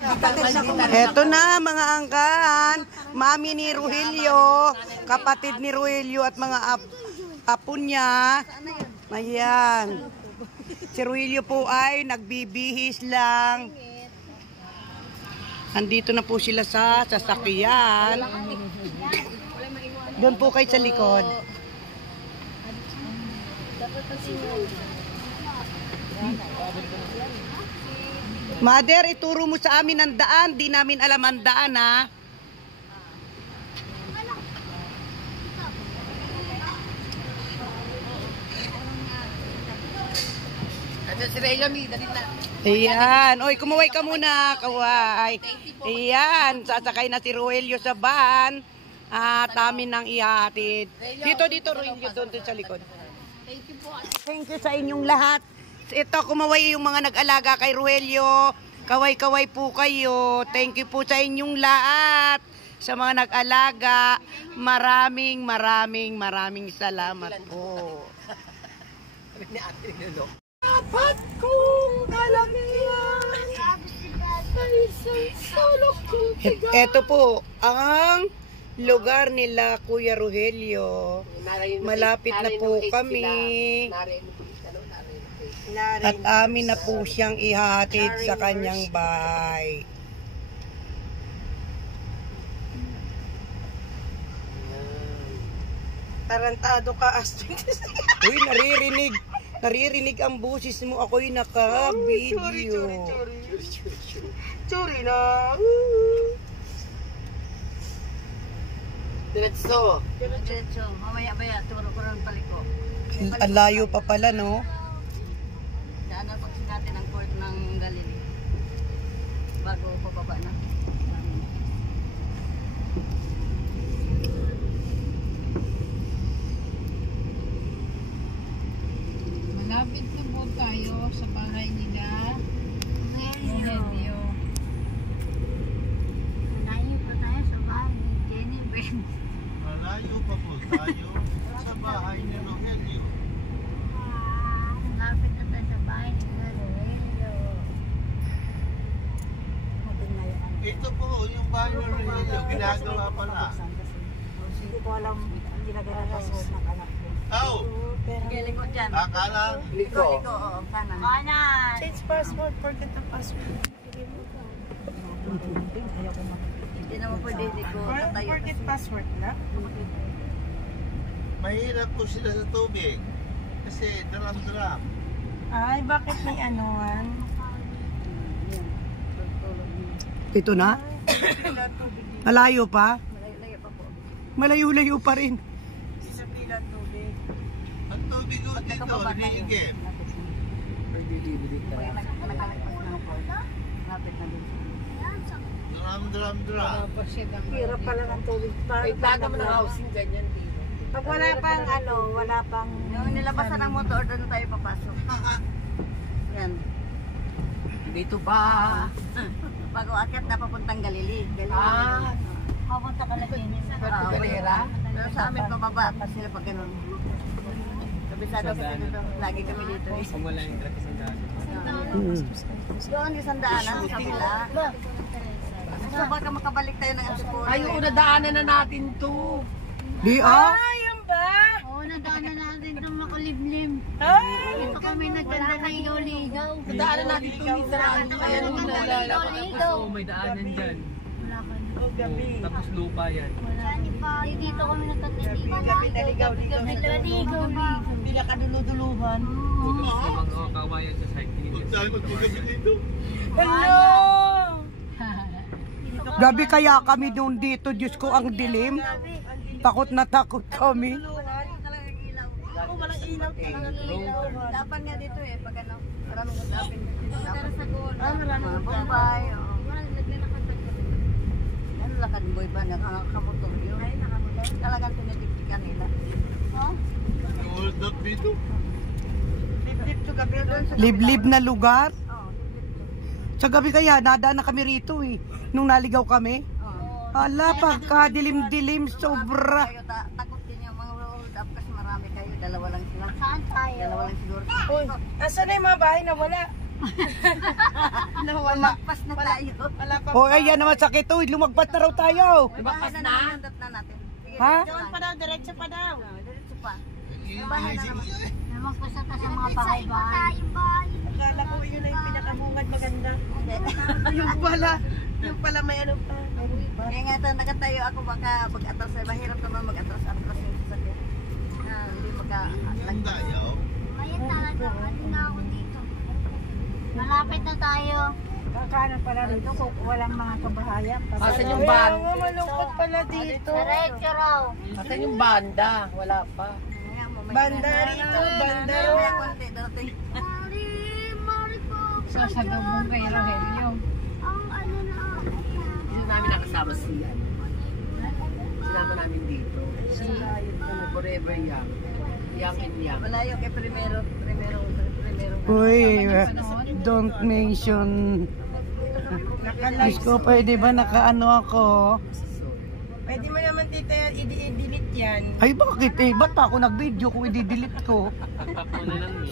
Eto na mga angkan, mami ni Rogelio, kapatid ni Rogelio at mga apo niya. Ayan. Si Rogelio po ay nagbibihis lang. Andito na po sila sa sasakyan. Doon po kayo sa likod. Mother, ituro mo sa amin ang daan. Di namin alam ang daan, ha? Ayan. Oy, kumaway ka muna. Kaway. Ayan. Sasakay na si Rogelio sa van. At amin nang ihatid. Dito, Rogelio. Doon sa likod. Thank you sa inyong lahat. Ito, kumaway yung mga nag-alaga kay Rogelio. Kaway-kaway po kayo. Thank you po sa inyong lahat. Sa mga nag-alaga, maraming salamat po. Dapat kong kalamihan ay sulok kong tiga. Ito po, ang lugar nila Kuya Rogelio. Malapit na po kami. At amin na po siyang ihatid sa kanyang bahay. Tarantado ka, Astrid. Uy, naririnig ang busis mo. Ako'y naka-video. Sorry na. Diretso. Mamaya, turo ko ng paliko. Ang layo pa pala, no? Daanan pag natin ang port ng Galilee. Bago pababa na. Malapit na po tayo sa bahay nila. Rogelio. Malayo pa tayo sa bahay ni Jenny Ben. Malayo pa po tayo sa bahay ni Rogelio. Malapit na tayo sa bahay ni Rogelio. Ito po yung bahay ni Rogelio. Ginagawa pala. Hindi ko alam, hindi na ganang password ng anak ko. Oh! Galing ko dyan. Akala? Liko. Oo, kanan. Kanan! Change password, forget the password. Hindi naman pwede ko tatayo. Forget password na? Mahirap po sila sa tubig. Kasi daram-daram. Ay, bakit may anuan? Ito na? Malayo pa? Malayo pa po. Malayo-layo pa rin. Ang tubig ko dito, hiniigip. Lapit na din. Daram-daram-daram. Hirap pala ng tubig. May plaga mo ng housing ganyan dito. Pag wala pang wala pang... Yung nilabasan ng motor, doon tayo papasok. Yan. Dito pa. Bago akit na papuntang Galilee. Papunta ka lang yun. Galera? Pero sa amin pababa pa sila pag ganun. Kabisado kasi dito. Lagi kami dito eh. Kung wala yung gratis ang daan. Doon yung sandaanan sa kabila. So baka makabalik tayo ng Antipolo. Ay, nadaanan na natin to. Di ah? Oo, nadaanan natin itong makuliblim. Ito kami nagkanda ng ligaw-ligaw. Nadaanan natin to ni Saraan. Kaya nung nalala ko. Ligaw-ligaw. Oo, may daanan dyan. Wala ka na. Tapos lupa yan. Saan pa? Dito kami nagkataligaw. Ligaw-ligaw. Ligaw-ligaw. Bila ka duluduluhan. Huwag kasi mga kawayan sa site. Huwag tayo magpagabi dito. Hello! Gabi kaya kami doon dito, Diyos ko, ang dilim. Takot na takot kami. Walang ilaw talaga. Dapan nga dito eh. Pag ano, maraming usapin. Maraming Bombay. Ano lakad boy ba? Nakamotor yun. Talagang tinitiktikan nila. Hold up dito. Liblib na lugar. Sa gabi kaya, nadaan na kami rito eh. Nung naligaw kami. Hala, pagka-dilim-dilim, sobra. Takot din yung mga hold up kasi marami kayo. Dalawa lang sila. Saan tayo? Dalawa lang siguro. Uy, asan na yung mga bahay na wala? Lumagpas na tayo. Wala pa. O, ayan naman sakit. Uy, lumagpas na raw tayo. Lumagpas na. Nandot na natin. Sige, Ha? diretso pa daw, diretso pa daw. Diretso pa. Bahay na naman. Namagpasa ka sa mga bahay-bahay. Akala ko yun na yung pinakabungad maganda. Yung pala may ano pa. Kaya nga ito, nakatayo ako baka mag-atras. Mahirap naman mag-atras-atras yung sasakyan. Hindi baka... Yung tayo. Ayan talaga, pati na ako dito. Malapit na tayo. Kakanan pala dito kung walang mga kabahayan. Asan yung banda? Malungkot pala dito. Diretso raw. Asan yung banda? Wala pa. Banda rito, banda. Mari, Mari po. Sasalubong kay Rogelio. Ang ano na ako. Hindi namin nakasama siya. Sinama namin dito. Si Forever Young. Young and Young. Malayo kay primero. Uy, don't mention. Diyos ko, pwede ba nakaano ako? Pwede mo naman dito i-delete yan. Ay, bakit eh? Ba't pa ako nag-video kung i-delete ko?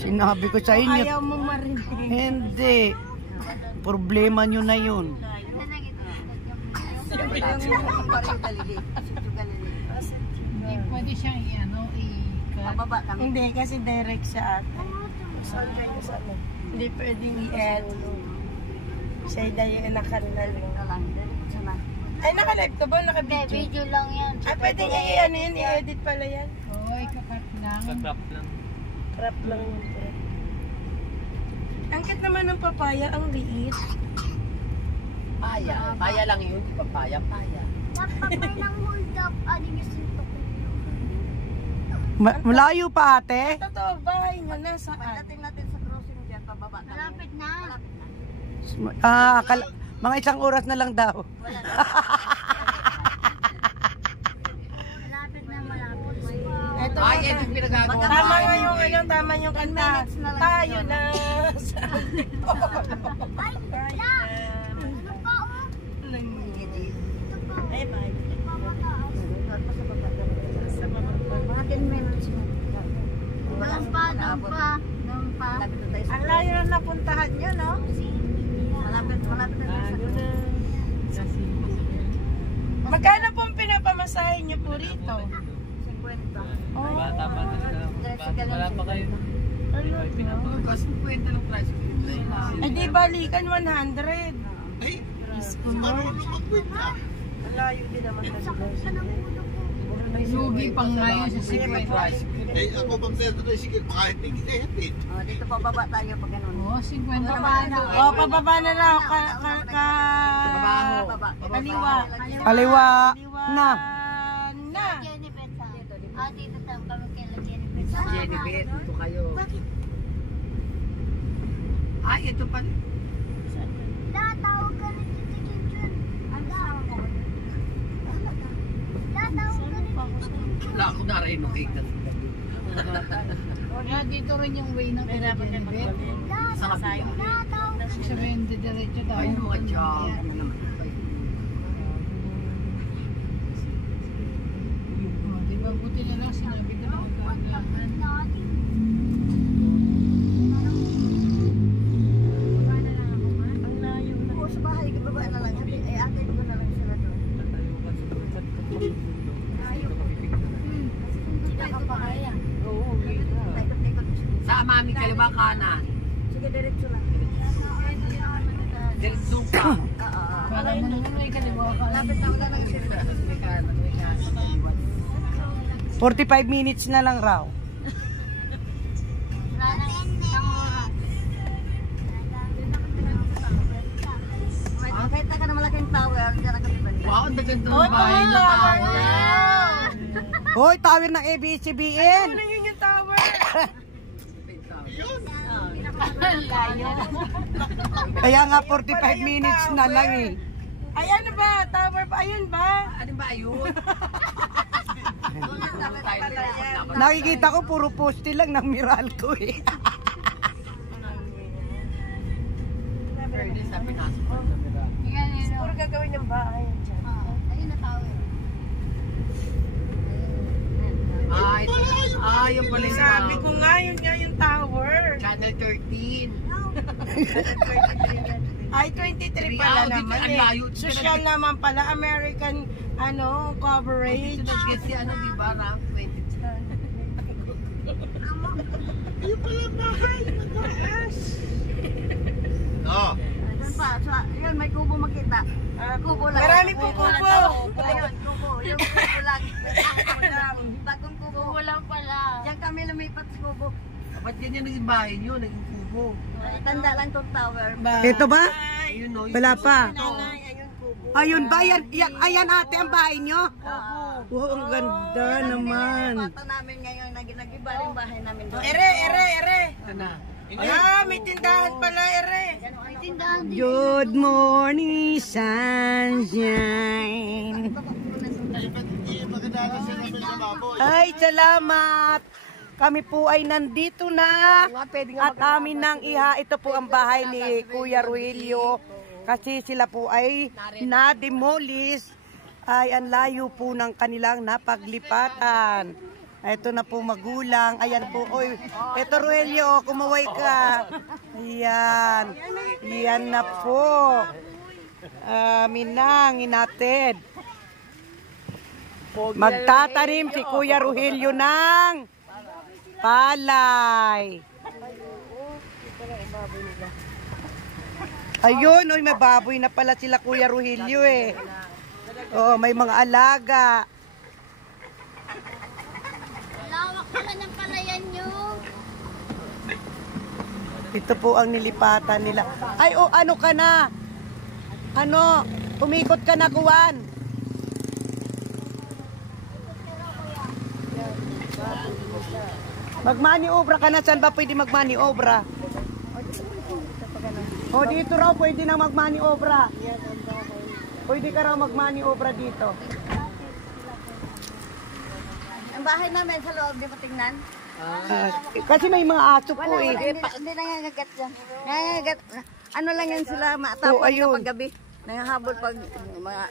Sinabi ko sa inyo. Ayaw mo marinig. Hindi. Problema nyo na yun. Hindi pwede siyang i-ano, i-cut. Pababa kami. Hindi, kasi direct sa atin. Hindi pwedeng i-add. Siya yung nakanal. Ay, naka-live ka ba? Hindi, Naka-video? video lang yan. Ay, pwede i-ano yan, i-edit pala yan. Oy, kakat lang. Sa crop lang. Crap lang yun. Ang cute naman ng papaya, ang liit. Paya. Paya lang yun. Di ba paya? Paya. Napapay ng hold up. Ano yung sinto ko? Malayo pa ate. Totoo, bahay nyo na saan? Pagdating natin sa crossing dyan, pababa kami. Malapit na. Malapit na. Mga isang oras na lang daw. Malapit na, malapit. Ito Ay, na. yan yung pinagagawa. Tama nga yung ano, tama yung kanta. Tayo na sa dito. Ay, wala. Ano pa, oh? Ay, bye. Mga 10 minutes mo. Doon pa. Ang layo na napuntahan nyo, no? Malapit na tayo sa Magkano pong pinapamasahin nyo po rito? 50. Bata pa na sila. Wala pa kayo. Kasi kwenta ng price. Ay, di balikan 100. Ay, marunong magkwenta. Ang layo din naman talaga. Lugi pang ngayon sa secret. Eh, ako bang tricycle, kahit tigit-tigit. Dito pababa tayo pag ganun. Oh, 50 pa na. Pababa na lang. Kaliwa. Kaliwa na. Na. Jennifer sa. Dito tayo kami kay Jennifer sa. Jennifer, dito kayo. Ay, ito pa. Tatawag ka rin dito, Junjun. Tatawag ka rin dito. Wala ako narain makita. Yeah, dito rin yung way ng kay Jennifer. Sa kapila. Tatawag. Sabihin, diretso daw. Ay, mga tiyang. Oh, di ba buti na lang sinabi ko na magkakalakan. Oo, sa bahay, baba na lang. Ay, ate ko na lang sila doon. Hindi ka pa kaya. Ikot-ikot. Sa mami kaliwa kanan. Sige, diretso lang. Diretso pa. Kala mo naman may kaliwa ka. Lapit na, wala lang sila. 45 minutes na lang raw. Wala na isang oras. Nakita ka na malaking tower, diyan na kami banda. Wow, ang ganda ng bahay na tao. Hoy, tower ng ABS-CBN. Ano yun yung tower? Kaya nga 45 minutes na lang eh. Ay, ano ba? Tower ba? Ayun ba? Ano ba yun? Nakikita ko puro poste lang ng Meralco eh. Pwede sa pinasok. Yan, yun. Puro gagawin ng bahay dyan. Ayun na tao. Ah, ito. Ah, yung pala yung Sabi ko nga, yun nga yung tower. Channel 13. Ay, 23 pala naman ang layo. eh. Social naman pala, American, coverage. Kasi di ba, rank 20. Yung pala bahay, mataas. Oh. Yan pa, yun, may kubo makita. Kubo lang. Marami pong kubo. Ayun, kubo. Yung kubo lang. Bagong kubo. Kubo lang pala. Diyan kami lumipat sa kubo. Ba't ganyan naging bahay nyo? Naging kubo. Tanda lang tong tower. Ito ba? Ayun, no? Wala pa. Ayun, kubo. Ayun ba? Ayan ate ang bahay nyo? Wow, ang ganda naman. Bata namin ngayon, nag-iba rin bahay namin doon. Ere. Ano? May tindahan pala, ere. May tindahan din. Good morning, sunshine. Hindi magandang sila sa baboy. Ay, salamat. Kami po ay nandito na at amin nang iha. Ito po ang bahay ni Kuya Ruelio kasi sila po ay na-demolish. Ay, ang layo po ng kanilang napaglipatan. Ito na po magulang. Ayan po. Oy, ito Ruelio, kumaway ka. Ayan. Yan na po. Amin nang inatid. Magtatanim si Kuya Ruelio ng palay. Ayun, oy, may baboy na pala sila Kuya Ruelio eh. Oh, may mga alaga. Lawak pala ng palayan nyo. Ito po ang nilipatan nila. Ay, oh, ano ka na? Ano? Umikot ka na, Kuwan. Magmani-obra ka na. Saan ba pwede magmani-obra? O, dito raw pwede na magmani-obra. Pwede ka raw magmani-obra dito. Ang bahay namin sa loob, di mo tingnan? Kasi may mga aso po eh. Hindi nangangagat yan. Nangangagat. Ano lang yan sila, matapos ayun. kapag gabi. Nangahabol pag mga...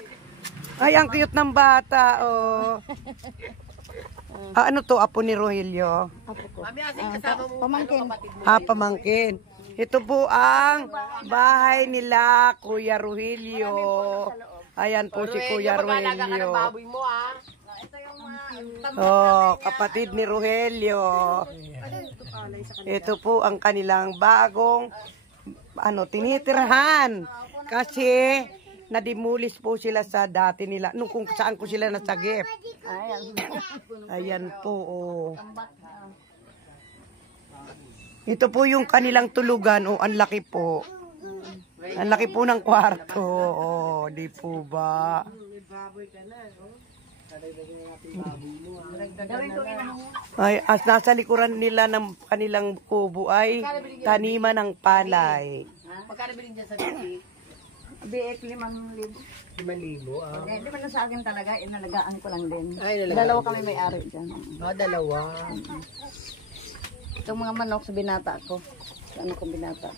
Ay, ang cute ng bata, oh. Ano to, apo ni Rogelio? Mami, asing kasama mo. Pamangkin. Pamangkin. Ito po ang bahay nila, Kuya Rogelio. Ayan po si Kuya Rogelio. Baboy mo, ah. Oh, kapatid ni Rogelio. Ito po ang kanilang bagong tinitirhan. Kasi nadimulis po sila sa dati nila. Nung kung saan ko sila nasagip. Ayan po, oh. Ito po yung kanilang tulugan. Oh, ang laki po. Ang laki po ng kwarto. Oh, di po ba? Ay, as nasa likuran nila ng kanilang kubo ay taniman ng palay. Magkano bilhin dyan sa gabi? Biik 5,000. 5,000, ah. Di ba na sa akin talaga, inalagaan ko lang din. Ay, nalagaan. Dalawa kami may-ari dyan. Dalawa. Itong mga manok sa binata ko. Sa ano kong binata.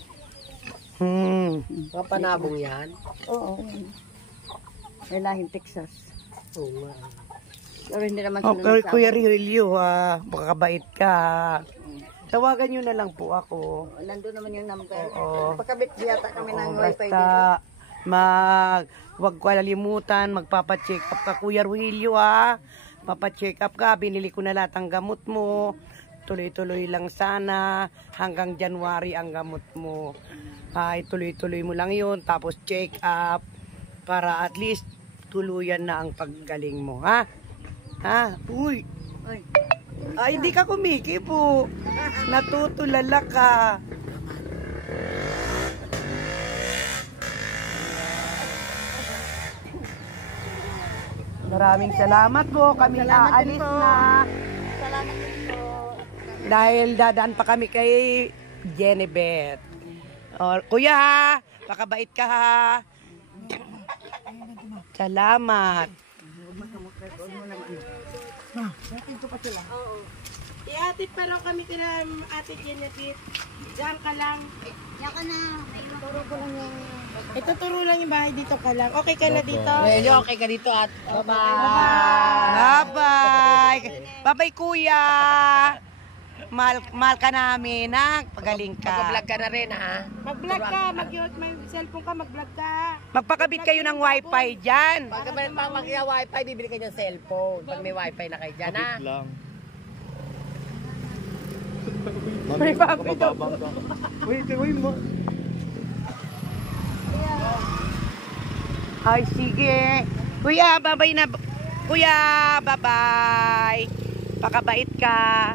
Mga panabong yan. Oo. May lahing Texas. Oo nga. Pero hindi naman Okay, Kuya Rogelio, ha. Makakabait ka. Tawagan nyo na lang po ako. Nandun naman yung number. Oo. Pagkabit yata kami ng wifi dito. Basta, huwag kalimutan, magpapacheck up ka, Kuya Rogelio, ha. Papacheck up ka, binili ko na lahat ang gamot mo. Tuloy-tuloy lang sana, hanggang January ang gamot mo. Ay, tuloy-tuloy mo lang yun, tapos check up, para at least tuluyan na ang paggaling mo, ha? Ha? Uy! Uy. Ay, hindi ka kumikibo. Natutulala ka. Maraming salamat po. Kami aalis na. Salamat din po. Dahil dadaan pa kami kay Jenebet. Kuya ha, pakabait ka ha. Salamat. Ihatid pa raw kami kina Ate Genevieve. Diyan ka lang. Yan ka na. May turo ko lang yung... Ituturo lang yung bahay dito ka lang. Okay ka na dito? Medyo okay ka dito at bye-bye. Bye-bye. Bye-bye, kuya. Mahal ka namin, nak. Pagaling Mag-vlog ka. ka na rin, ha? Mag-vlog ka, may cellphone ka, mag-vlog ka. Magpakabit kayo ng wifi dyan. Pag mag-wifi, bibili kayo ng cellphone. Pag may wifi na kayo dyan, ha? lang. May papi daw. Wait mo. Ay, sige. Kuya, bye-bye na. Kuya, bye-bye. Pakabait ka.